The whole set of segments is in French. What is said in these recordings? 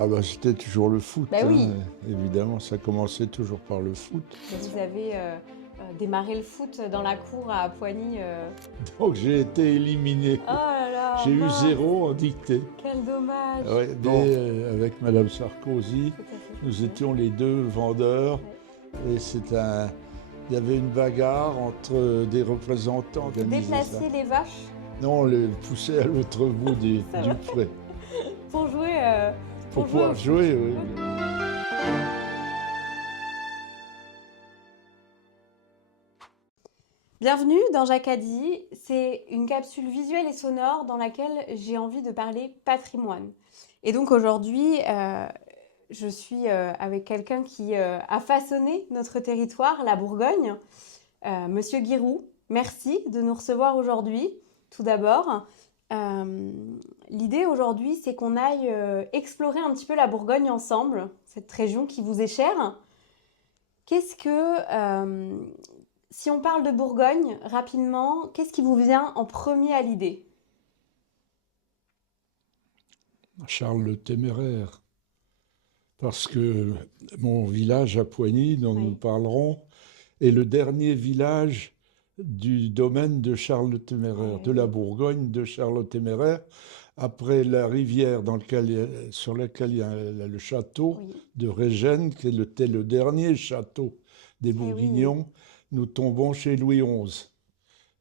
Ah bah c'était toujours le foot, Bah oui, évidemment, ça commençait toujours par le foot. vous avez démarré le foot dans la cour à Poigny. Donc j'ai été éliminé. Oh là là, J'ai eu mince, 0 en dictée. quel dommage. Ouais, Bon, mais avec Madame Sarkozy, tout à fait, je me nous souviens. étions les deux vendeurs Ouais. et il y avait une bagarre entre des représentants Vous organisaient ça. déplaciez les vaches, Non, on les poussait à l'autre bout ça du va, pré pour jouer, pour au pouvoir foot. jouer. Oui. Bienvenue dans Jacadi, c'est une capsule visuelle et sonore dans laquelle j'ai envie de parler patrimoine. Et donc aujourd'hui, je suis avec quelqu'un qui a façonné notre territoire, la Bourgogne, Monsieur Guiroux. Merci de nous recevoir aujourd'hui, tout d'abord. Euh, L'idée aujourd'hui, c'est qu'on aille explorer un petit peu la Bourgogne ensemble, cette région qui vous est chère. Qu'est-ce que, si on parle de Bourgogne, rapidement, qu'est-ce qui vous vient en premier à l'idée? Charles le Téméraire. Parce que mon village à Poigny, dont nous Oui. parlerons, est le dernier village du domaine de Charles le Téméraire, de la Oui. Bourgogne de Charles le Téméraire, après la rivière sur laquelle il y a le château Oui. de Régène, qui était le dernier château des Eh oui. Bourguignons. Nous tombons chez Louis XI.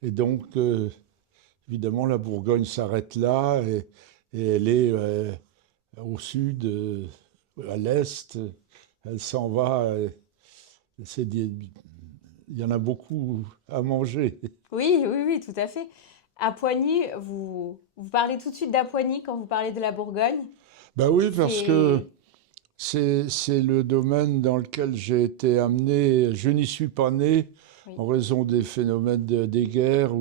Et donc, évidemment, la Bourgogne s'arrête là et elle est au sud, à l'est. Elle s'en va. C'est des- il y en a beaucoup à manger. Oui, oui, oui, tout à fait. À Poigny, vous parlez tout de suite d'Apoigny quand vous parlez de la Bourgogne. Ben oui, parce que C'est... c'est le domaine dans lequel j'ai été amené. Je n'y suis pas né Oui. en raison des phénomènes des guerres.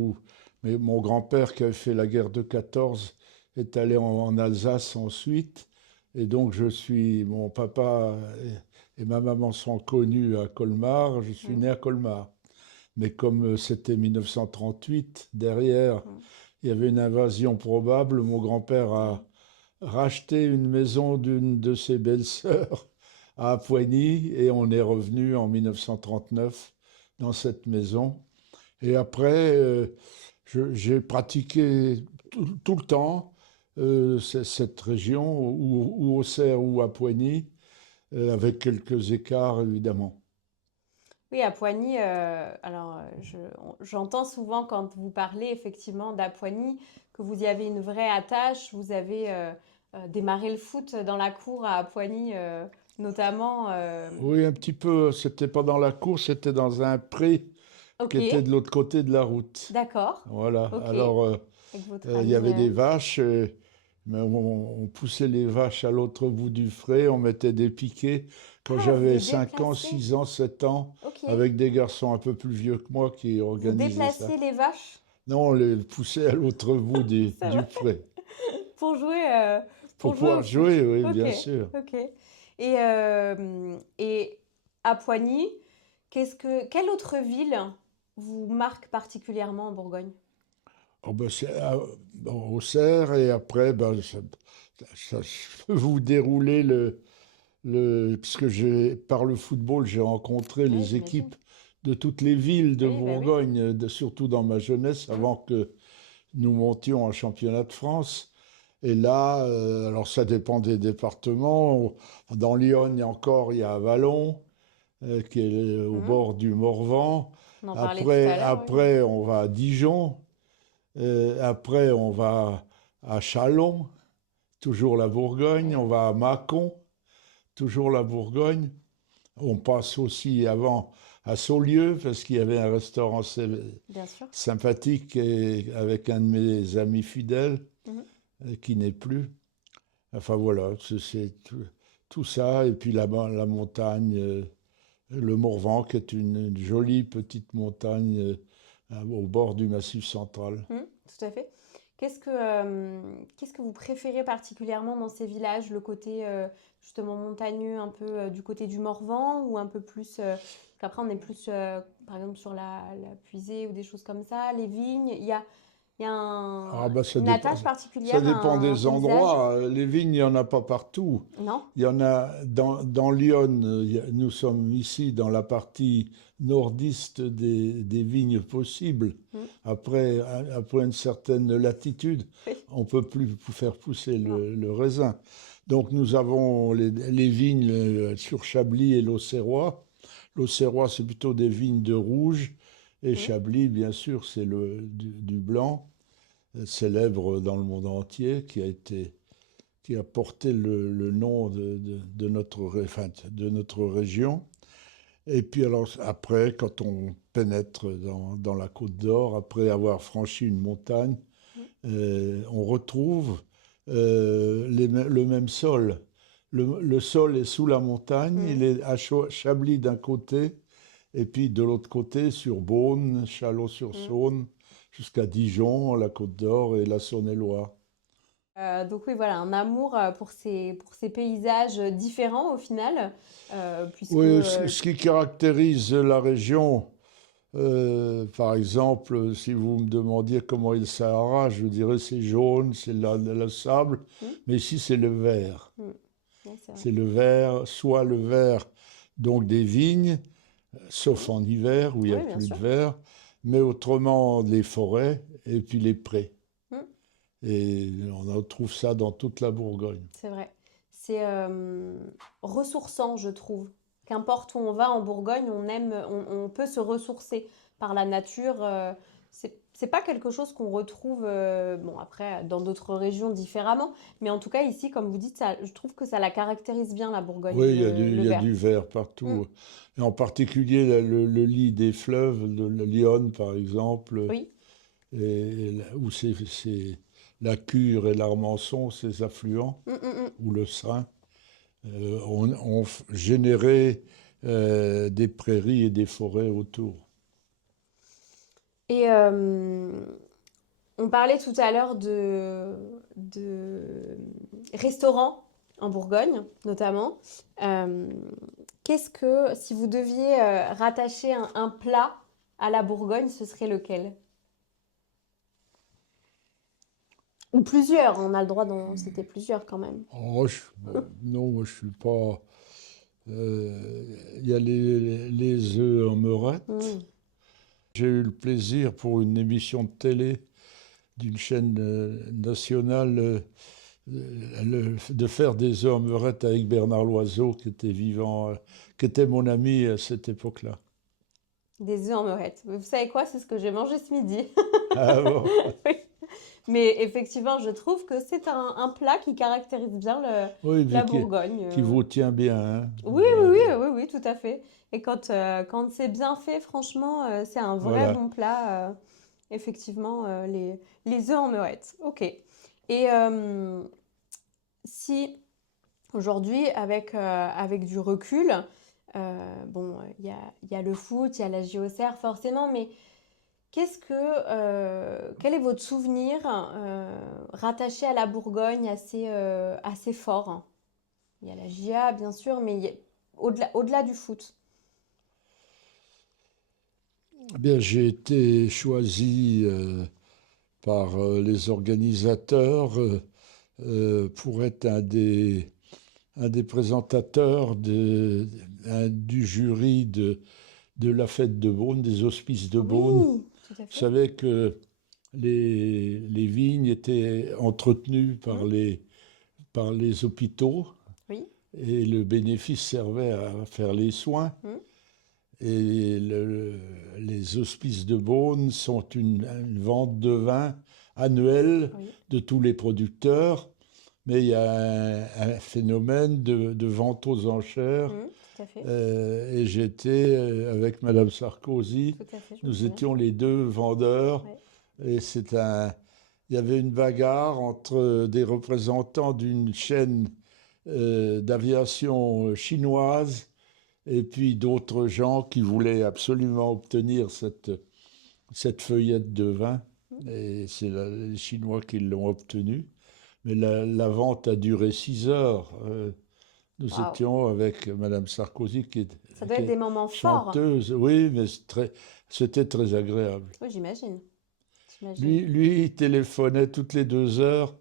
Mais mon grand-père, qui avait fait la guerre de 14, est allé en Alsace ensuite. Et donc, mon papa et ma maman sont connus à Colmar. Je suis Mm, né à Colmar. Mais comme c'était 1938, derrière, mm, il y avait une invasion probable. Mon grand-père oui. a racheté une maison d'une de ses belles-sœurs à Poigny et on est revenu en 1939 dans cette maison. Et après, j'ai pratiqué tout le temps cette région, ou au Auxerre ou à Poigny, avec quelques écarts évidemment. Oui, à Poigny, alors j'entends souvent quand vous parlez effectivement d'Apoigny que vous y avez une vraie attache. Vous avez démarré le foot dans la cour à Poigny, notamment. Oui, un petit peu, c'était pas dans la cour, c'était dans un pré qui Ok, était de l'autre côté de la route. d'accord, Voilà. ok, Alors, avec votre il y ami. avait des vaches, mais on poussait les vaches à l'autre bout du frais, on mettait des piquets. Quand Ah, vous j'avais les 5 ans, déplacez. 6 ans, 7 ans, Ok, avec des garçons un peu plus vieux que moi qui vous organisaient ça. déplaciez les vaches. Non, on les poussait à l'autre bout Ça du va. pré. Pour jouer, Pour pour jouer au pouvoir foot. jouer, oui, Ok, bien sûr. ok. Et à Poigny, quelle autre ville vous marque particulièrement en Bourgogne? Oh, ben, bon, au cerf, et après, ben, je peux vous dérouler puisque par le football, j'ai rencontré Oui, les j'imagine. équipes de toutes les villes de Oui, bah oui. Bourgogne, surtout dans ma jeunesse, Mm. avant que nous montions en championnat de France. Et là, alors ça dépend des départements. Dans l'Yonne, il y a Avallon, qui est au Mhm. bord du Morvan. On en parlait tout à l'heure, oui. Après, on va à Dijon. Après, on va à Châlons, toujours la Bourgogne. Oui. On va à Mâcon, toujours la Bourgogne. On passe aussi avant à Saulieu, parce qu'il y avait un restaurant Bien sûr. sympathique avec un de mes amis fidèles, Mhm. qui n'est plus. Enfin voilà, c'est tout ça. Et puis là-bas, la montagne, le Morvan, qui est une jolie petite montagne au bord du Massif central. Mhm, tout à fait. Qu'est-ce que vous préférez particulièrement dans ces villages? Le côté justement montagneux, un peu du côté du Morvan ou un peu plus... qu'après on est plus, par exemple, sur la Puisée ou des choses comme ça, les vignes. Il y a Ah bah une attache ça particulière à dépend un des paysage? endroits. Les vignes, il n'y en a pas partout. Non? Il y en a dans Lyon. Nous sommes ici dans la partie nordiste des vignes possibles. Mm. Après une certaine latitude, Oui. on peut plus faire pousser Non. le raisin. Donc nous avons les vignes sur Chablis et l'Auxerrois. L'Auxerrois, c'est plutôt des vignes de rouge. Et Mm. Chablis, bien sûr, c'est du blanc, célèbre dans le monde entier, qui a porté le nom enfin, de notre région. Et puis alors après, quand on pénètre dans la Côte d'Or, après avoir franchi une montagne, Mm. on retrouve le même sol. Le sol est sous la montagne, Mm. il est à Chablis d'un côté, et puis de l'autre côté, sur Beaune, Mm. Châlons-sur-Saône, jusqu'à Dijon, la Côte d'Or et la Saône-et-Loire. Donc oui, voilà, un amour pour ces paysages différents au final, puisque... Oui, ce qui caractérise la région, par exemple, si vous me demandiez comment est le Sahara, je dirais c'est jaune, c'est le sable, mm, mais ici c'est le vert. mm, ouais, c'est vrai. C'est le vert, soit le vert donc des vignes, sauf Mm. en hiver où il n'y a Oui, bien plus de sûr. verre, mais autrement les forêts et puis les prés. Mm. Et on retrouve ça dans toute la Bourgogne. C'est vrai. C'est ressourçant, je trouve. Qu'importe où on va en Bourgogne, on peut se ressourcer par la nature. C'est pas quelque chose qu'on retrouve, bon après, dans d'autres régions différemment, mais en tout cas ici, comme vous dites, ça, je trouve que ça la caractérise bien, la Bourgogne, Oui, le il y a vert. du verre Mm. partout. Et en particulier le lit des fleuves, le Lyon par exemple, Oui. où c'est la Cure et l'Armançon, ces affluents, Mm, mm, mm. ou le Serein, ont généré des prairies et des forêts autour. Et on parlait tout à l'heure de restaurants en Bourgogne, notamment. Euh, Qu'est-ce que, si vous deviez rattacher un plat à la Bourgogne, ce serait lequel? Ou plusieurs, on a le droit d'en citer plusieurs quand même. Oh, non, moi je suis pas. Il y a les œufs en meurette. Mm. J'ai eu le plaisir pour une émission de télé d'une chaîne nationale de faire des œufs en meurette avec Bernard Loiseau, qui était vivant, qui était mon ami à cette époque-là. Des œufs en meurette. Vous savez quoi? C'est ce que j'ai mangé ce midi. Ah bon? Oui. Mais effectivement, je trouve que c'est un plat qui caractérise bien Oui, la mais Bourgogne. qui vous tient bien, hein. Oui, oui, oui, oui, oui, tout à fait. Et quand c'est bien fait, franchement, c'est un vrai Voilà. bon plat. Effectivement, les œufs en meurette. Ok. Et si aujourd'hui, avec du recul, bon, il y a le foot, il y a la JOCR forcément, mais quel est votre souvenir rattaché à la Bourgogne assez fort? Il y a la JA, bien sûr, mais au-delà du foot. Eh bien, j'ai été choisi par les organisateurs pour être un des présentateurs du jury de la fête de Beaune, des hospices de Beaune. Oui, tout à Vous fait. savez que les vignes étaient entretenues Mm, par les hôpitaux oui. et le bénéfice servait à faire les soins. Mm, Et les hospices de Beaune sont une vente de vin annuelle oui. de tous les producteurs, mais il y a un phénomène de vente aux enchères. Mm, tout à fait. Et j'étais avec Madame Sarkozy, Tout à fait, je me nous souviens. étions les deux vendeurs, Ouais. et il y avait une bagarre entre des représentants d'une chaîne d'aviation chinoise et puis d'autres gens qui voulaient absolument obtenir cette feuillette de vin. Mm. Et c'est les Chinois qui l'ont obtenue. Mais la vente a duré 6 heures. Nous Waouh. étions avec Madame Sarkozy Ça doit qui être des est moments forts. chanteuse. Oui, mais c'était très agréable. Oui, j'imagine. j'imagine. Il téléphonait toutes les 2 heures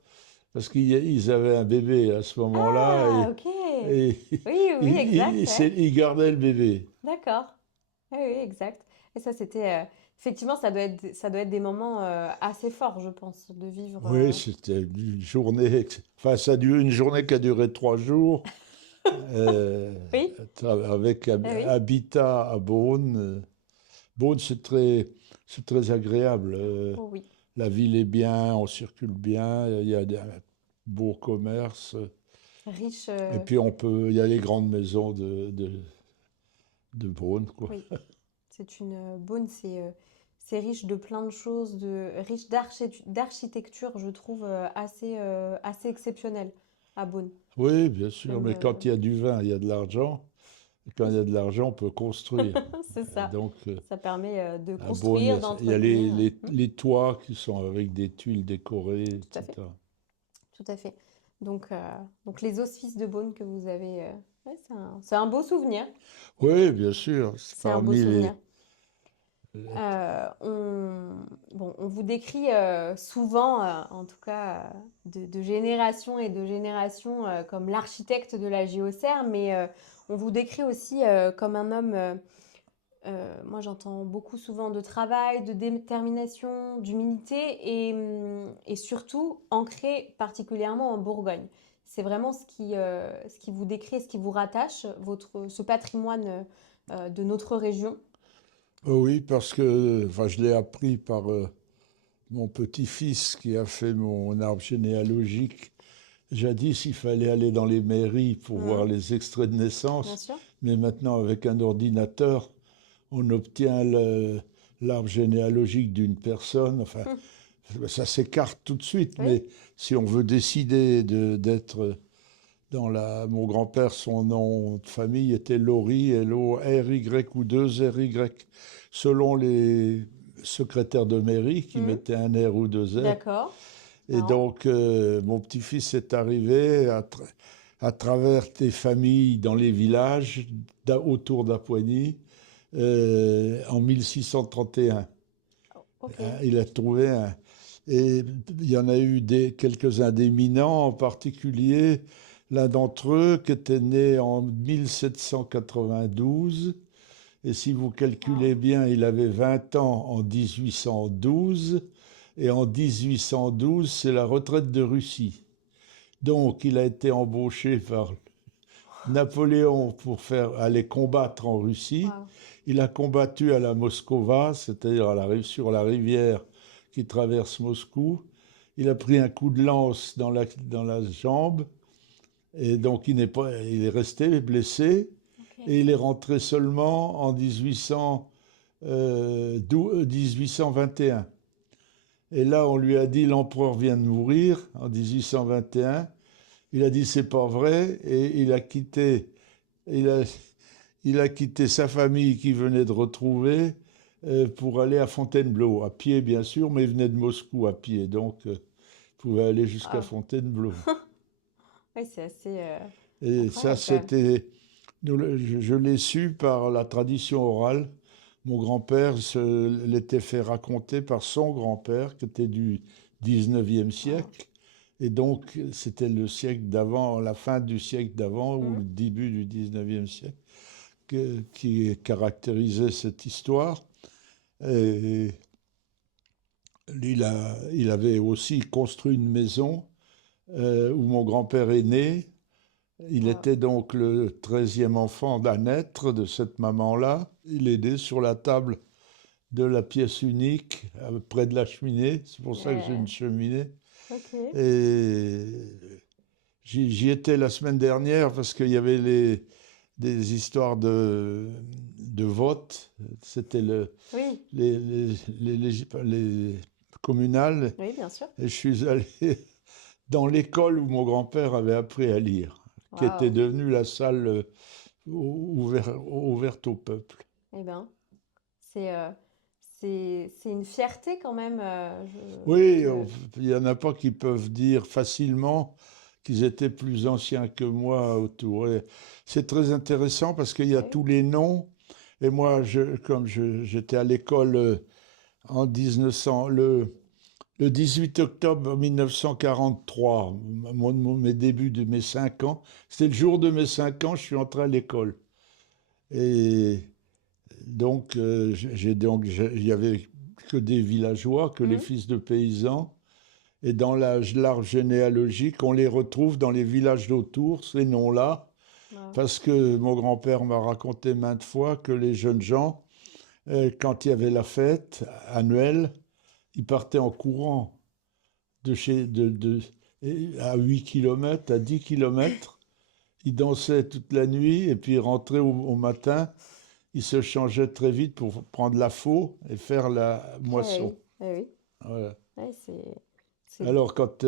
parce qu'ils avaient un bébé à ce moment-là Ah, ok. et Oui, oui, exact, ouais. il gardait le bébé. D'accord. Oui, oui, exact. Et ça, c'était effectivement, ça doit être des moments assez forts, je pense, de vivre. Oui, c'était une journée, enfin ça a duré une journée qui a duré 3 jours euh, Oui, avec oui. habitat à Beaune. Beaune, c'est très agréable. Oh oui. La ville est bien, on circule bien, il y a un beau commerce. Riche. Et puis il y a les grandes maisons de Beaune, quoi. Oui. C'est une Beaune, c'est riche de plein de choses, riche d'architecture, je trouve assez exceptionnelle à Beaune. Oui, bien sûr, Même, mais quand il y a du vin, il y a de l'argent. Et quand il y a de l'argent, on peut construire. c'est ça. Donc, Ça permet de à Beaune, il y construire, a, il y a d'entretenir. les toits qui sont avec des tuiles décorées, Tout à fait. etc. Tout à fait. Donc les hospices de Beaune que vous avez, ouais, c'est un beau souvenir. Oui, bien sûr, c'est C'est un beau parmi souvenir. les- On vous décrit souvent, en tout cas de génération et de génération, comme l'architecte de la JOCR, mais on vous décrit aussi comme un homme, moi j'entends beaucoup souvent de travail, de détermination, d'humilité et surtout ancré particulièrement en Bourgogne. C'est vraiment ce qui vous décrit, ce qui vous rattache, ce patrimoine de notre région. Oh oui, parce que enfin, je l'ai appris par mon petit-fils qui a fait mon arbre généalogique. Jadis, il fallait aller dans les mairies pour voir Mhm, les extraits de bien naissance, sûr. mais maintenant, avec un ordinateur, on obtient l'arbre généalogique d'une personne. Enfin, ça s'écarte tout de suite, Oui. mais si on veut décider d'être dans la... Mon grand-père, son nom de famille était Laurie, L-O-R-Y ou deux R-Y, selon les secrétaires de mairie qui Mhm. mettaient un R ou deux R. D'accord. Et Marrant. donc, mon petit-fils est arrivé à travers des familles dans les villages autour d'Apoigny en 1631. Ok. Il a trouvé un. Et il y en a eu quelques-uns d'éminents, en particulier l'un d'entre eux qui était né en 1792. Et si vous Wow. calculez bien, il avait 20 ans en 1812. Et en 1812, c'est la retraite de Russie. Donc, il a été embauché par Napoléon pour aller combattre en Russie. Wow. Il a combattu à la Moskova, c'est-à-dire sur la rivière qui traverse Moscou. Il a pris un coup de lance dans la jambe et donc il est resté blessé Ok. et il est rentré seulement en 1821. Et là, on lui a dit l'empereur vient de mourir en 1821. Il a dit c'est pas vrai et il a, il a quitté sa famille qui venait de retrouver pour aller à Fontainebleau, à pied bien sûr, mais il venait de Moscou à pied, donc il pouvait aller jusqu'à Wow. Fontainebleau. Oui, c'est assez Et ça, incroyable quand même. je l'ai su par la tradition orale. Mon grand-père l'était fait raconter par son grand-père, qui était du 19e Wow. siècle. Et donc, c'était le siècle d'avant, la fin du siècle d'avant ou Mhm. le début du 19e siècle qui caractérisait cette histoire. Et il avait aussi construit une maison où mon grand-père est né. Il Wow. était donc le 13e enfant à naître de cette maman-là. Il est né sur la table de la pièce unique, près de la cheminée. C'est pour ça que j'ai Yeah. une cheminée. Ok. Et j'y étais la semaine dernière parce qu'il y avait des histoires de vote. C'était Oui. les communales. Oui, bien sûr. Et je suis allé dans l'école où mon grand-père avait appris à lire, qui était Wow. devenue la salle ouverte au peuple. Eh ben, c'est c'est une fierté quand même Oui, il n'y en a pas qui peuvent dire facilement qu'ils étaient plus anciens que moi autour. Et c'est très intéressant parce qu'il y a oui. tous les noms. Et moi, j'étais à l'école en 1900, Le 18 octobre 1943, mes débuts de mes 5 ans, c'était le jour de mes 5 ans, je suis entré à l'école. Et donc, il y avait que des villageois, que les Mhm. fils de paysans. Et dans l'arbre généalogique, on les retrouve dans les villages d'autour, ces noms-là, Wow. parce que mon grand-père m'a raconté maintes fois que les jeunes gens, quand il y avait la fête annuelle, ils partaient en courant à 8 kilomètres, à 10 kilomètres. Ils dansaient toute la nuit et puis ils rentraient au matin. Ils se changeaient très vite pour prendre la faux et faire la moisson. Eh oui. Voilà. Ouais, c'est... Alors, quand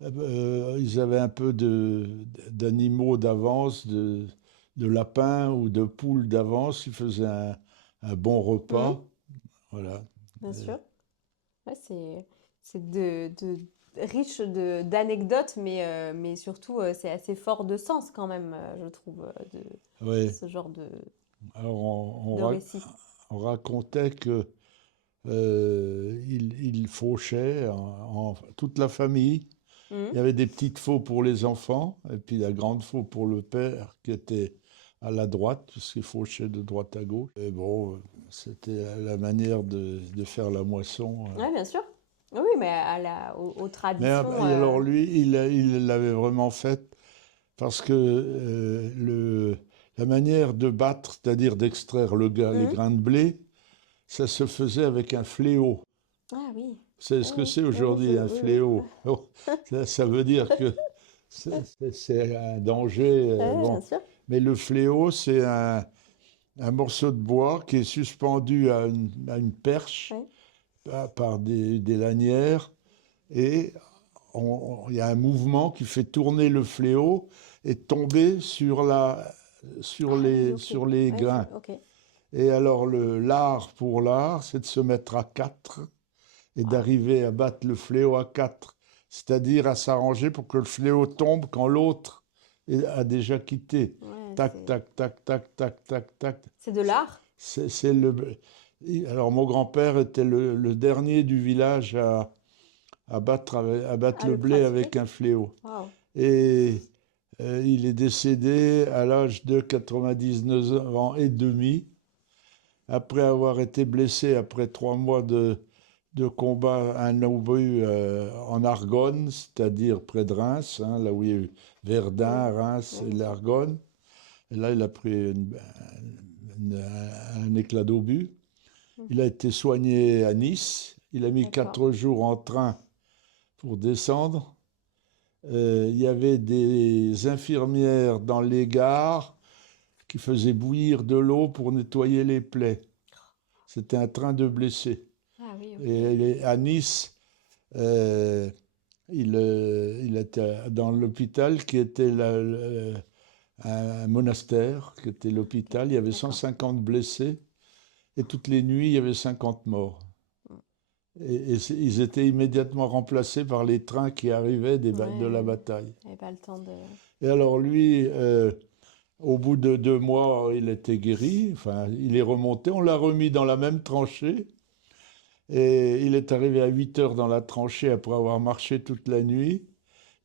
ils avaient un peu d'animaux d'avance, de lapins ou de poules d'avance, ils faisaient un bon Mhm, repas. Voilà. bien sûr. Ouais, c'est riche d'anecdotes, mais surtout, c'est assez fort de sens quand même, je trouve, Ouais. ce genre Alors, de récit. on racontait que il fauchait toute la famille. Il Mhm. y avait des petites faux pour les enfants, et puis la grande faux pour le père qui était à la droite, puisqu'il fauchait de droite à gauche. Et bon, c'était la manière de faire la moisson. Ouais, bien sûr. Oui, mais aux Mais traditions. et alors lui, il l'avait vraiment fait parce que la manière de battre, c'est-à-dire d'extraire les Mhm. grains de blé, ça se faisait avec un fléau. Ah oui. C'est Oui, ce que oui, c'est oui, oui, aujourd'hui un oui, oui. fléau. Oh, ça veut dire que c'est un danger. Ouais, bien Bon. sûr. Mais le fléau, c'est un morceau de bois qui est suspendu à une perche Ouais. par des lanières et il y a un mouvement qui fait tourner le fléau et tomber Ah oui, ok. sur les Ouais, grains. ok. Et alors l'art pour l'art, c'est de se mettre à quatre et Waouh. d'arriver à battre le fléau à quatre, c'est-à-dire à s'arranger pour que le fléau tombe quand l'autre a déjà quitté. Ouais, Tac, tac, tac, tac, tac, tac, tac. c'est de l'art. C'est le... Alors mon grand-père était le dernier du village à battre À le le blé pratiquer. avec un fléau. Waouh. Et il est décédé à l'âge de 99 ans et demi, après avoir été blessé après 3 mois de combat à un obus en Argonne, c'est-à-dire près de Reims, hein, là où il y a eu Mhm. Verdun, Reims Ouais, et bien sûr. l'Argonne. Et là, il a pris une- un éclat d'obus. Mhm. Il a été soigné à Nice. Il a mis D'accord. 4 jours en train pour descendre. Il y avait des infirmières dans les gares qui faisaient bouillir de l'eau pour nettoyer les plaies. C'était un train de blessés. Ah oui, ok. Et à Nice, euh, il était dans l'hôpital qui était un monastère, qui était Ok. l'hôpital. Il y avait D'accord. 150 blessés et toutes les nuits, il y avait 50 morts. Mm. Ils étaient immédiatement remplacés par les trains qui arrivaient Ouais, de la ouais. bataille. J'avais pas le temps de. Et alors lui, au bout de 2 mois, il était guéri. Enfin, il est remonté. On l'a remis dans la même tranchée. Et il est arrivé à 8 heures dans la tranchée après avoir marché toute la nuit.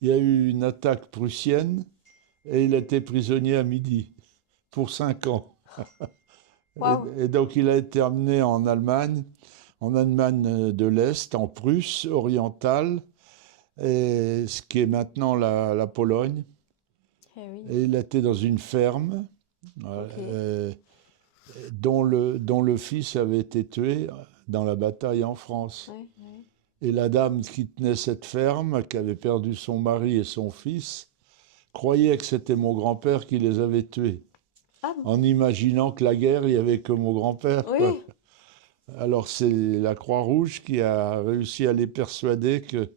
Il y a eu une attaque prussienne et il a été prisonnier à midi pour 5 ans. Waouh. Et donc il a été amené en Allemagne de l'Est, en Prusse orientale, et ce qui est maintenant la Pologne. Eh oui. Et il était dans une ferme Ok. euh, dont le fils avait été tué dans la bataille en France. Ouais, ouais. Et la dame qui tenait cette ferme, qui avait perdu son mari et son fils, croyait que c'était mon grand-père qui les avait tués, Ah bon. en imaginant que la guerre, il n'y avait que mon grand-père, quoi. Oui. Alors c'est la Croix-Rouge qui a réussi à les persuader que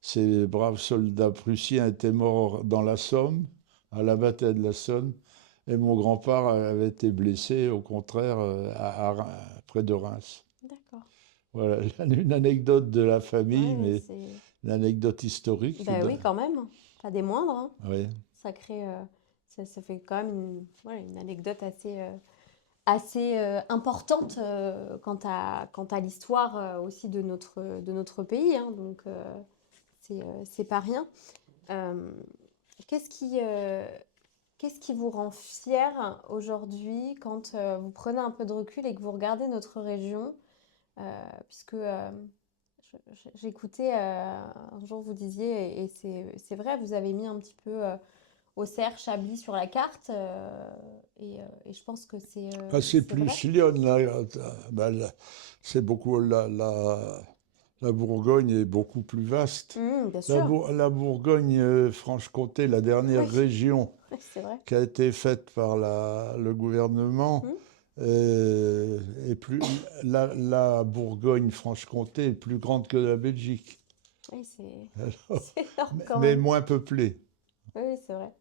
ces braves soldats prussiens étaient morts dans la Somme, à la bataille de la Somme, et mon grand-père avait été blessé, au contraire, près de Reims. D'accord. Voilà, une anecdote de la famille, Ouais, mais c'est. une anecdote historique. Ben oui, quand même. Pas des moindres, hein. Ouais. Ça crée. Ça fait quand même une, ouais, une anecdote assez assez importante quant à l'histoire aussi de notre pays, hein, donc c'est pas rien. Euh, qu'est-ce qui vous rend fier aujourd'hui quand vous prenez un peu de recul et que vous regardez notre région, puisque j'écoutais un jour vous disiez, et c'est vrai, vous avez mis un petit peu Auxerre, Chablis sur la carte, et je pense que Ah, c'est c'est vrai. plus Lyon, là. C'est beaucoup la Bourgogne est beaucoup plus vaste. Bien sûr, La Bourgogne, Franche-Comté, la dernière oui, région oui, c'est vrai. qui a été faite par le gouvernement, Mm, est plus, la Bourgogne-Franche-Comté est plus grande que la Belgique, oui, c'est alors, c'est énorme quand mais même. moins peuplée. Oui, oui, c'est vrai,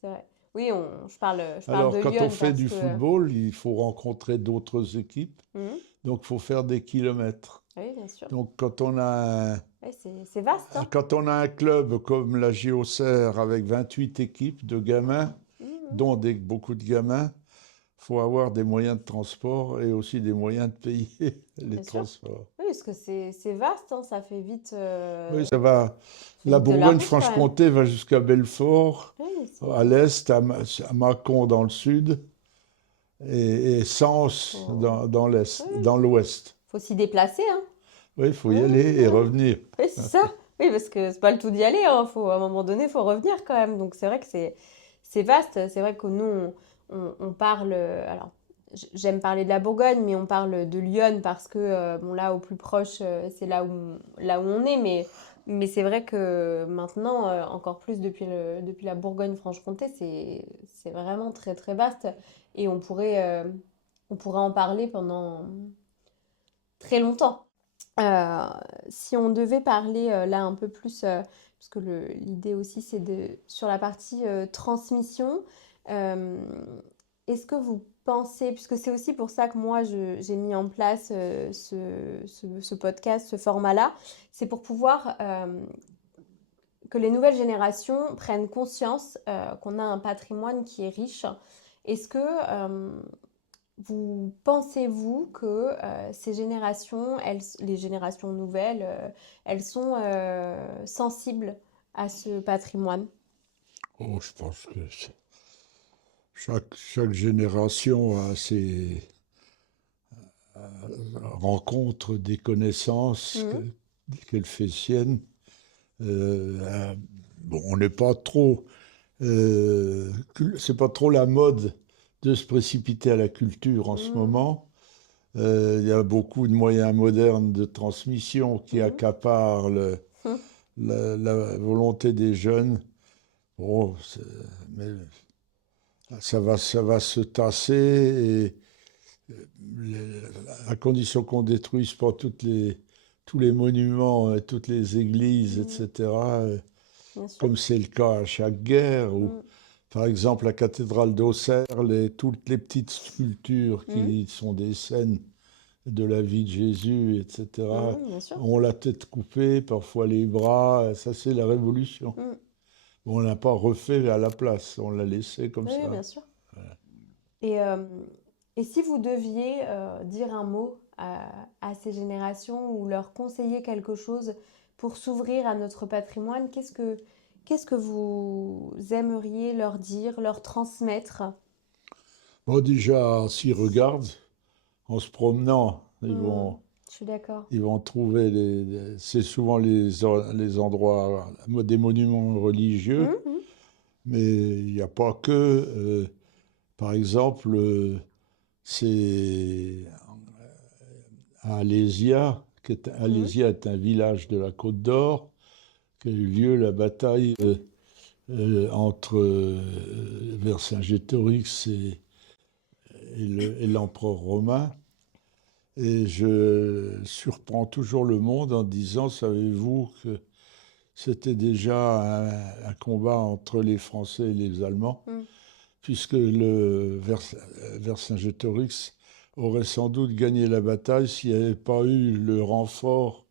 c'est vrai. Oui, je parle de Alors, quand on Lyon fait parce du que. football, il faut rencontrer d'autres équipes, Mm, donc il faut faire des kilomètres. oui, bien sûr. Donc, Oui, c'est vaste, hein. quand on a un club comme la JOCR avec 28 équipes de gamins, Mm, dont beaucoup de gamins, il faut avoir des moyens de transport et aussi des moyens de payer les bien sûr. transports. Oui, parce que c'est vaste, hein, ça fait vite, Oui, ça va. La de la route quand même. Bourgogne-Franche-Comté va jusqu'à Belfort, Oui, à l'est, à Mâcon dans le sud, et Sens faut, dans oui, l'est, dans l'ouest. faut s'y déplacer, hein. Oui, il faut Oui, y oui, aller et oui, oui. revenir. Oui, c'est ça. Oui, parce que c'est pas le tout d'y aller, hein. Faut, à un moment donné, il faut revenir quand même. Donc c'est vrai que c'est vaste. C'est vrai que nous, on parle. Alors, j'aime parler de la Bourgogne, mais on parle de Lyon parce que, bon, là, au plus proche, c'est là où on est. Mais c'est vrai que maintenant, encore plus depuis la Bourgogne-Franche-Comté, c'est vraiment très, très vaste. Et on pourrait en parler pendant très longtemps. Euh, Si on devait parler là un peu plus, parce que l'idée aussi c'est sur la partie transmission, euh, est-ce que vous pensez, puisque c'est aussi pour ça que moi j'ai mis en place ce podcast, ce format-là, c'est pour pouvoir que les nouvelles générations prennent conscience qu'on a un patrimoine qui est riche. Est-ce que vous pensez-vous que ces générations, les générations nouvelles, elles sont sensibles à ce patrimoine? Oh, je pense que chaque génération a rencontre des connaissances Mhm, qu'elle fait siennes. Bon, on n'est pas trop, c'est pas trop la mode de se précipiter à la culture en ce mhm, moment. Il y a beaucoup de moyens modernes de transmission qui mhm, accaparent la volonté des jeunes. Bon, mais ça va se tasser et à condition qu'on détruise pas tous les monuments, toutes les églises, mhm, etc., bien sûr. comme c'est le cas à chaque guerre, ou Mhm, par exemple la cathédrale d'Auxerre, toutes les petites sculptures mhm, qui sont des scènes de la vie de Jésus, etc., mhm, bien sûr. ont la tête coupée, parfois les bras, ça c'est la Révolution. Mhm, On n'a pas refait à la place, on l'a laissé comme oui, oui, bien ça. sûr. Et si vous deviez dire un mot à ces générations ou leur conseiller quelque chose pour s'ouvrir à notre patrimoine, qu'est-ce que vous aimeriez leur dire, leur transmettre? Bon, déjà, s'ils regardent, en se promenant, Hmm, je suis d'accord. ils vont trouver, c'est souvent les endroits, des monuments religieux, Hmm, hmm, mais il n'y a pas que. Par exemple, c'est à Alésia, hmm, Alésia est un village de la Côte d'Or, qu'a eu lieu la bataille entre Vercingétorix et l'empereur romain. Et je surprends toujours le monde en disant, savez-vous que c'était déjà un combat entre les Français et les Allemands, hmm, puisque Vercingétorix aurait sans doute gagné la bataille s'il n'y avait pas eu le renfort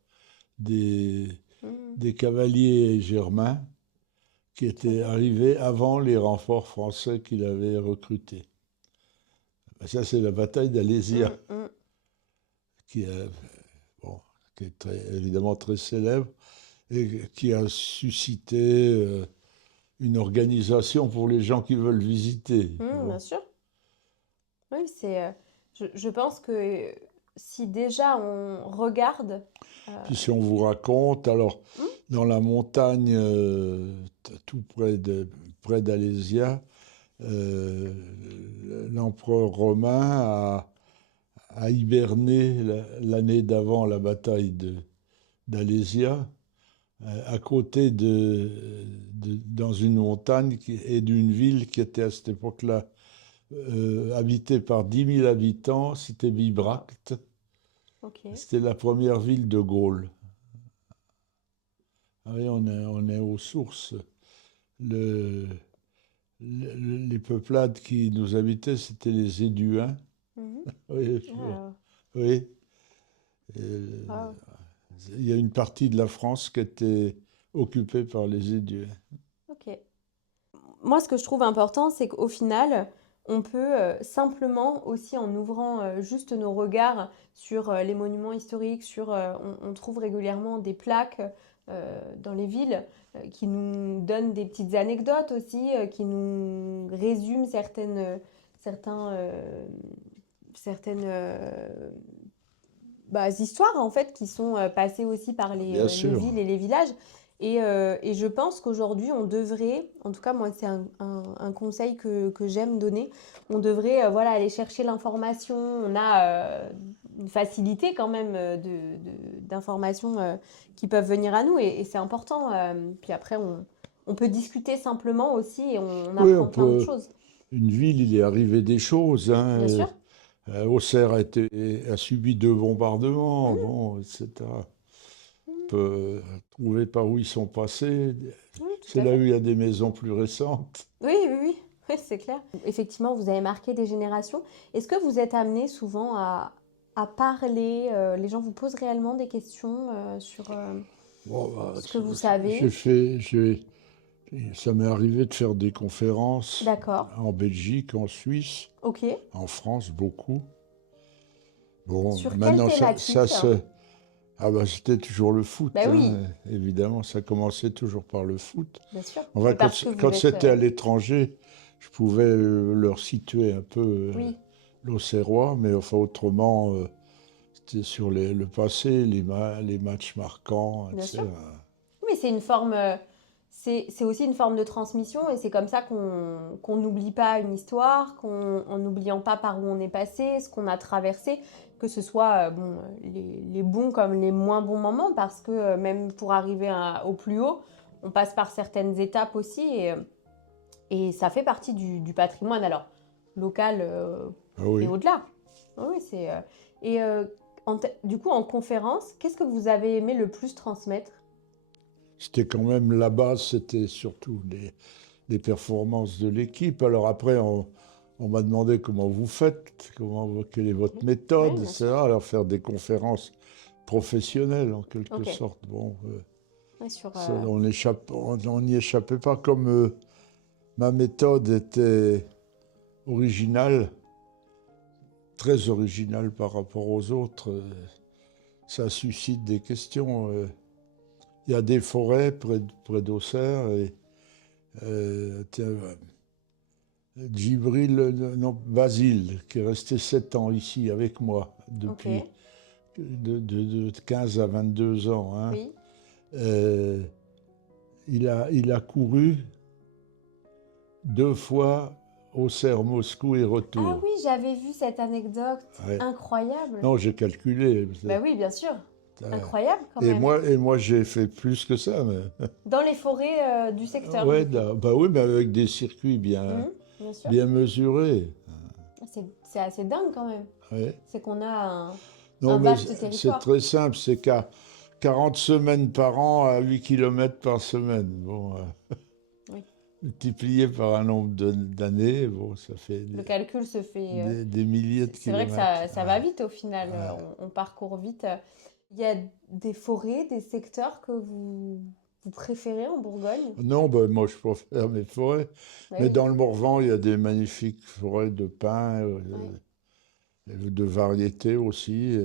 des, hmm. des cavaliers germains qui étaient D'accord. arrivés avant les renforts français qu'il avait recrutés. Ça, c'est la bataille d'Alésia, Mm. qui est, bon, qui est évidemment très célèbre et qui a suscité une organisation pour les gens qui veulent visiter. Bien Bon. sûr. Oui, je pense que si déjà on regarde, euh, Puis si on vous raconte, alors hmm, dans la montagne, tout près d'Alésia, euh, l'empereur romain a hiberné l'année d'avant la bataille d'Alésia, à côté dans une montagne et d'une ville qui était à cette époque-là habitée par 10 000 habitants, c'était Bibracte. ok. C'était la première ville de Gaule. Ah oui, on est aux sources. Le, les peuplades qui nous habitaient, c'était les Éduins. Mhm. Oui, Ah, oui. Euh, wow. il y a une partie de la France qui était occupée par les Éduins. Ok. Moi, ce que je trouve important, c'est qu'au final, on peut simplement aussi en ouvrant juste nos regards sur les monuments historiques, on trouve régulièrement des plaques dans les villes qui nous donnent des petites anecdotes aussi, qui nous résument certains, certaines histoires en fait qui sont passées aussi par Bien les sûr. villes et les villages. Et je pense qu'aujourd'hui, on devrait, en tout cas moi c'est un conseil que j'aime donner, on devrait voilà, aller chercher l'information. On a une facilité quand même d'informations qui peuvent venir à nous et c'est important. Puis après, on peut discuter simplement aussi et on Oui, on apprend plein de peut. choses. Une ville, il est arrivé des choses, hein. Bien sûr. Auxerre a subi 2 bombardements, Mmh, bon, etc. mmh. On peut trouver par où ils sont passés. Oui, tout C'est à là fait. où il y a des maisons plus récentes. Oui, oui, oui, oui, c'est clair. Effectivement, vous avez marqué des générations. Est-ce que vous êtes amené souvent à parler, les gens vous posent réellement des questions sur Bon, bah, ce que vous savez? ça m'est arrivé de faire des conférences D'accord. en Belgique, en Suisse, Ok. en France, beaucoup. Bon, Sur quelle maintenant, thématique? ah bah, c'était toujours le Ben foot, hein, oui, évidemment, ça commençait toujours par le foot. bien sûr. Enfin, Et parce que vous quand êtes... c'était à l'étranger, je pouvais leur situer un peu oui, l'Auxerrois, mais enfin, autrement, c'était sur le passé, les matchs marquants, bien sûr. etc. Mais c'est une forme, c'est aussi une forme de transmission et c'est comme ça qu'on n'oublie pas une histoire, en n'oubliant pas par où on est passé, ce qu'on a traversé, que ce soit bon, les bons comme les moins bons moments, parce que même pour arriver au plus haut, on passe par certaines étapes aussi et ça fait partie du patrimoine, alors local Ah et oui. au-delà. Oui, oui, et du coup, en conférence, qu'est-ce que vous avez aimé le plus transmettre? C'était quand même la base, c'était surtout les performances de l'équipe. Alors après, on m'a demandé comment vous faites, quelle est votre Oui, oui, méthode, bien sûr. etc. Alors faire des conférences professionnelles en quelque Ok. sorte. Bon, Ouais, sur, on n'y échappait pas. Comme ma méthode était originale, très originale par rapport aux autres, ça suscite des questions. Il y a des forêts près d'Auxerre et tiens, Djibril, non, Basile, qui est resté 7 ans ici avec moi ok, depuis de 15 à 22 ans, hein. oui. Euh, il a couru 2 fois Auxerre-Moscou et Ah retour. oui, j'avais vu cette anecdote Ouais. incroyable. Non, j'ai calculé. Bah oui, bien sûr. Euh, Incroyable quand même. et moi j'ai fait plus que ça. Mais... Dans les forêts du secteur, Ouais, du coup. bah oui, mais avec des circuits Mhm, bien sûr. bien mesurés. C'est assez dingue quand même. Ouais. C'est qu'on a Non, un mais vaste c'est territoire. très simple, c'est qu'à 40 semaines par an à 8 kilomètres par semaine. Bon, Oui. multiplié par un nombre d'années, bon, ça fait Le calcul se fait. des milliers de C'est vrai que kilomètres. ça va vite au final. Ouais. On parcourt vite. Il y a des forêts, des secteurs que vous préférez en Bourgogne? Non, ben, moi je préfère mes forêts, Bah mais oui. dans le Morvan, il y a des magnifiques forêts de pins. Ouais. de variété aussi.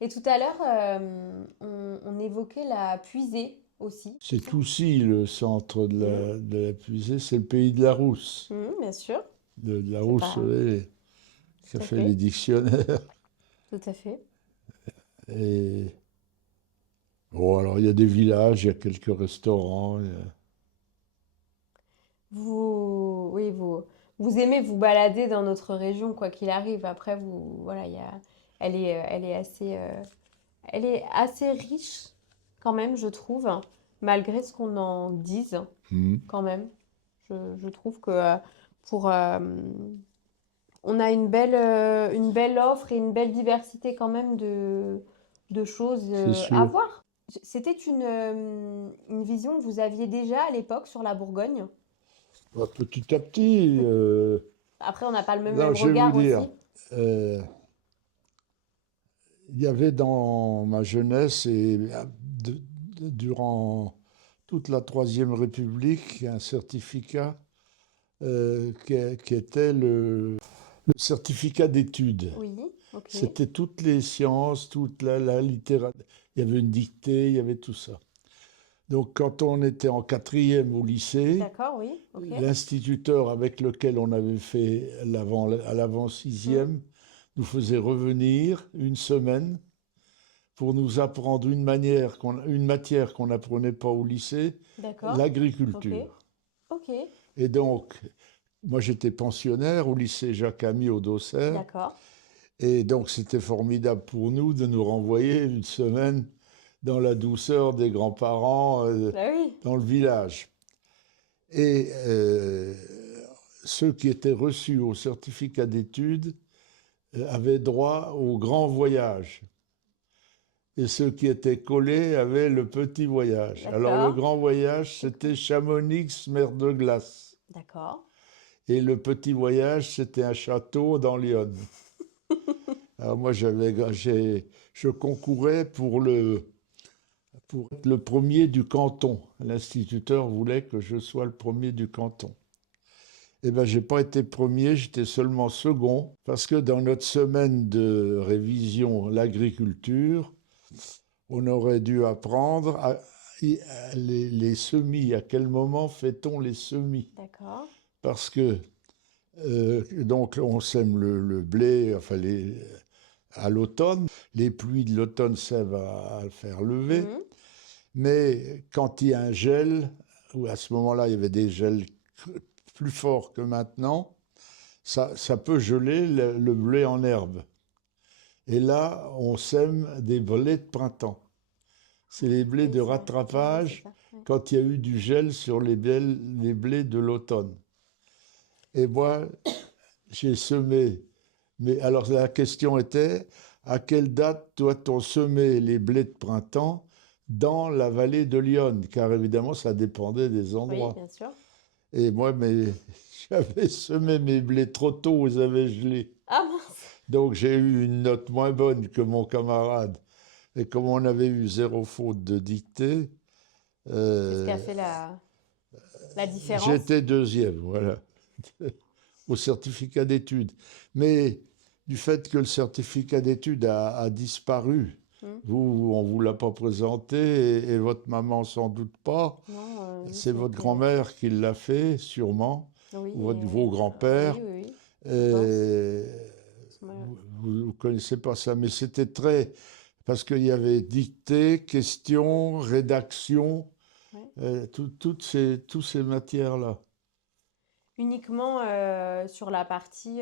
Et tout à l'heure, on évoquait la puisée aussi, c'est C'est ça? aussi le centre Mhm. de la puisée, c'est le pays de la Rousse. Mhm, bien sûr, De la c'est Rousse, pas oui, qui a tout à fait les fait, dictionnaires. tout à fait. Et bon, alors il y a des villages, il y a quelques restaurants. Oui, vous aimez vous balader dans notre région, quoi qu'il arrive. Après, voilà, elle est assez riche quand même, je trouve, malgré ce qu'on en dise, Hmm. quand même. Je trouve que pour, on a une belle offre et une belle diversité quand même de choses C'est à sûr. voir. C'était une vision que vous aviez déjà à l'époque sur la Bourgogne. Bah, petit à petit, Après, on n'a pas le non, même je vais vous regard dire, aussi. euh, il y avait dans ma jeunesse et durant toute la Troisième République un certificat qui était le certificat d'études. Oui, ok, C'était toutes les sciences, toute la littérature. Il y avait une dictée, il y avait tout ça. Donc, quand on était en quatrième au lycée, d'accord, oui, ok. l'instituteur avec lequel on avait fait à l'avant Hmm, sixième nous faisait revenir une semaine pour nous apprendre une matière qu'on n'apprenait pas au lycée, d'accord, ok, l'agriculture. ok, Et donc, moi j'étais pensionnaire au lycée Jacques Ami au Dosser, d'accord. et donc c'était formidable pour nous de nous renvoyer une semaine dans la douceur des grands-parents Bah oui, dans le village. Et ceux qui étaient reçus au certificat d'études avaient droit au grand voyage. Et ceux qui étaient collés avaient le petit voyage. Alors le d'accord, grand voyage, c'était Chamonix, mer de glace. d'accord. Et le petit voyage, c'était un château dans l'Yonne. Alors moi, je concourais pour être le premier du canton. L'instituteur voulait que je sois le premier du canton. Eh bien, je n'ai pas été premier, j'étais seulement second, parce que dans notre semaine de révision, l'agriculture, on aurait dû apprendre les semis. À quel moment fait-on les semis? D'accord. Parce que, donc, on sème le blé, à l'automne. Les pluies de l'automne servent à le faire lever. Mhm. Mais quand il y a un gel, ou à ce moment-là, il y avait des gels plus forts que maintenant, ça peut geler le blé en herbe. Et là, on sème des blés de printemps. C'est les blés Oui, de c'est effectivement, oui, c'est rattrapage ça. Ouais. quand il y a eu du gel sur les blés de l'automne. Et moi, j'ai semé. Mais alors la question était, à quelle date doit-on semer les blés de printemps dans la vallée de l'Yonne? Car évidemment, ça dépendait des Oui, endroits. bien sûr. Et moi, j'avais semé mes blés trop tôt, ils avaient gelé. Ah mince! Donc j'ai eu une note moins bonne que mon camarade. Et comme on avait eu zéro faute de dictée, C'est ce qui a euh, fait la différence. j'étais deuxième, voilà, au certificat d'études. Mais du fait que le certificat d'études a disparu, Hmm. vous, on ne vous l'a pas présenté, et votre maman sans doute pas, Non, c'est ça a votre été. grand-mère qui l'a fait, sûrement, Oui, ou vos grands-pères. oui, oui, oui, je pense. Et Ouais. vous ne connaissez pas ça, mais c'était très. Parce qu'il y avait dictée, question, rédaction, Ouais. toutes ces matières-là. Uniquement sur la partie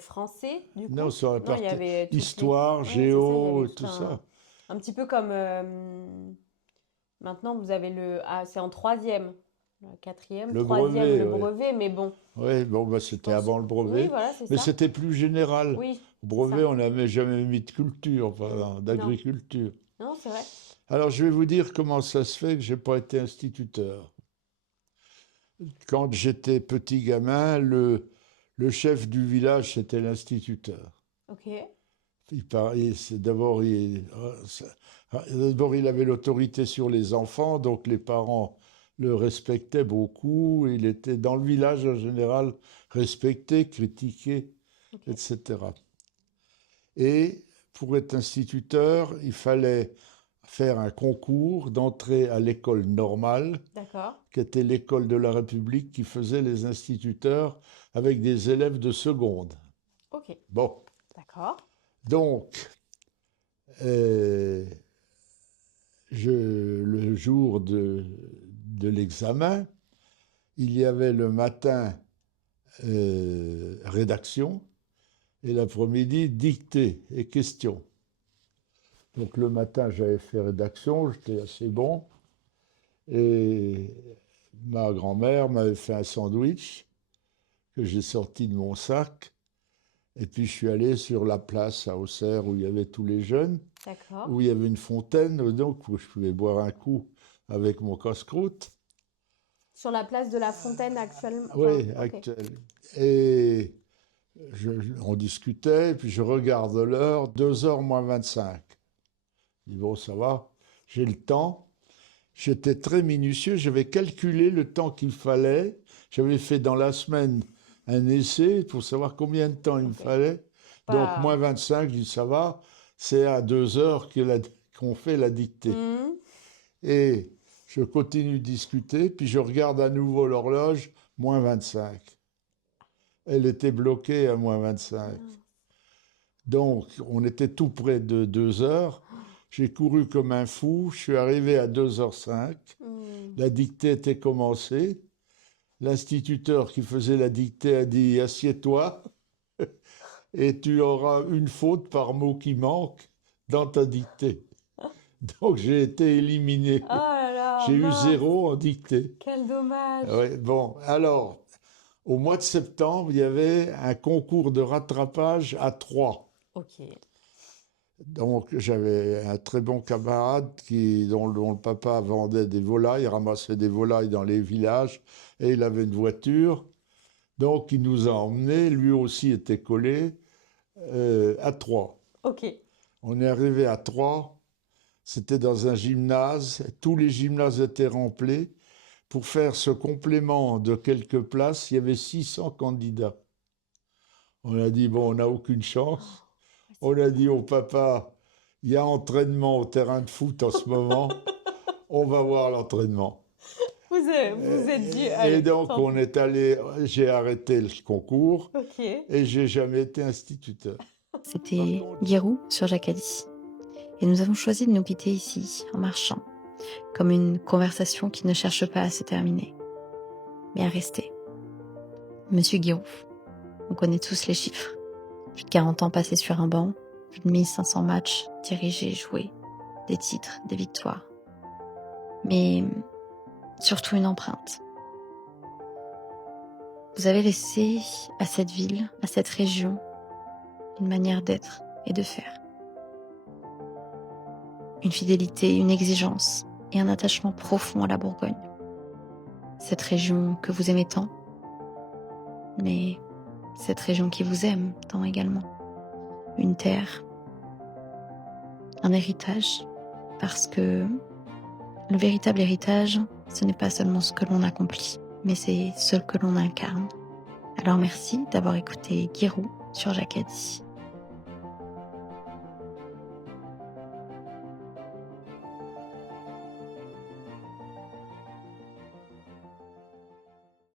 français, du Non, coup? sur la Non, il y partie avait toutes les. histoire, Ouais, c'est ça, il y géo, avait et tout tout ça. un petit peu comme. Maintenant, vous avez le. Ah, c'est en troisième. Quatrième, Le troisième, brevet, le oui. brevet, mais bon, Ouais, bon, bah, je c'était pense. avant le Oui, brevet, voilà, c'est mais ça. c'était plus général. Oui, Au c'est brevet, ça. on n'avait jamais mis de culture, enfin, Non, d'agriculture. non, c'est vrai. Alors, je vais vous dire comment ça se fait que j'ai pas été instituteur. Quand j'étais petit gamin, le chef du village, c'était l'instituteur. Ok. D'abord, il avait l'autorité sur les enfants, donc les parents le respectaient beaucoup. Il était dans le village en général respecté, critiqué. Ok. etc. Et pour être instituteur, il fallait faire un concours d'entrée à l'école normale, D'accord. qui était l'école de la République qui faisait les instituteurs avec des élèves de seconde. Ok. Bon, D'accord. donc, euh, le jour de l'examen, il y avait le matin rédaction et l'après-midi dictée et questions. Donc le matin, j'avais fait rédaction, j'étais assez bon. Et ma grand-mère m'avait fait un sandwich que j'ai sorti de mon sac. Et puis je suis allé sur la place à Auxerre où il y avait tous les jeunes, D'accord. où il y avait une fontaine, donc où je pouvais boire un coup avec mon casse-croûte. Sur la place de la Fontaine actuellement. Enfin, Oui, ok. actuel. Et on discutait, et puis je regarde l'heure, 2h moins 25. Je dis, bon, ça va, j'ai le temps. J'étais très minutieux, j'avais calculé le temps qu'il fallait. J'avais fait dans la semaine un essai pour savoir combien de temps il me Ok. fallait. Donc, Pas. moins 25, je dis, ça va, c'est à 2h qu'on fait la dictée. Mhm. Et je continue de discuter, puis je regarde à nouveau l'horloge, moins 25. Elle était bloquée à moins 25. Mince. Donc, on était tout près de 2h. J'ai couru comme un fou, je suis arrivé à 2h05. Hmm. La dictée était commencée. L'instituteur qui faisait la dictée a dit assieds-toi et tu auras une faute par mot qui manque dans ta dictée. Donc j'ai été éliminé. Oh là là, J'ai eu mince. 0 en dictée. Quel dommage. Ouais, bon, alors, au mois de septembre, il y avait un concours de rattrapage à 3. Ok. Donc j'avais un très bon camarade dont le papa vendait des volailles, ramassait des volailles dans les villages et il avait une voiture. Donc il nous a emmenés, lui aussi était collé à Troyes. Ok. On est arrivé à Troyes, c'était dans un gymnase, tous les gymnases étaient remplis. Pour faire ce complément de quelques places, il y avait 600 candidats. On a dit, bon, on n'a aucune chance. Oh, On a dit au papa, il y a entraînement au terrain de foot en ce moment, on va voir l'entraînement. vous êtes dit, Et allez, donc, tant on pis. est allé, j'ai arrêté le concours Ok. et j'ai jamais été instituteur. C'était Guérou sur Jacadi. Et nous avons choisi de nous quitter ici, en marchant, comme une conversation qui ne cherche pas à se terminer, mais à rester. Monsieur Guérou, on connaît tous les chiffres. Plus de 40 ans passés sur un banc, plus de 1500 matchs dirigés, joués, des titres, des victoires. Mais surtout une empreinte. Vous avez laissé à cette ville, à cette région, une manière d'être et de faire. Une fidélité, une exigence et un attachement profond à la Bourgogne. Cette région que vous aimez tant, mais cette région qui vous aime tant également. Une terre, un héritage, parce que le véritable héritage, ce n'est pas seulement ce que l'on accomplit, mais c'est ce que l'on incarne. Alors merci d'avoir écouté Guérou sur Jacadi.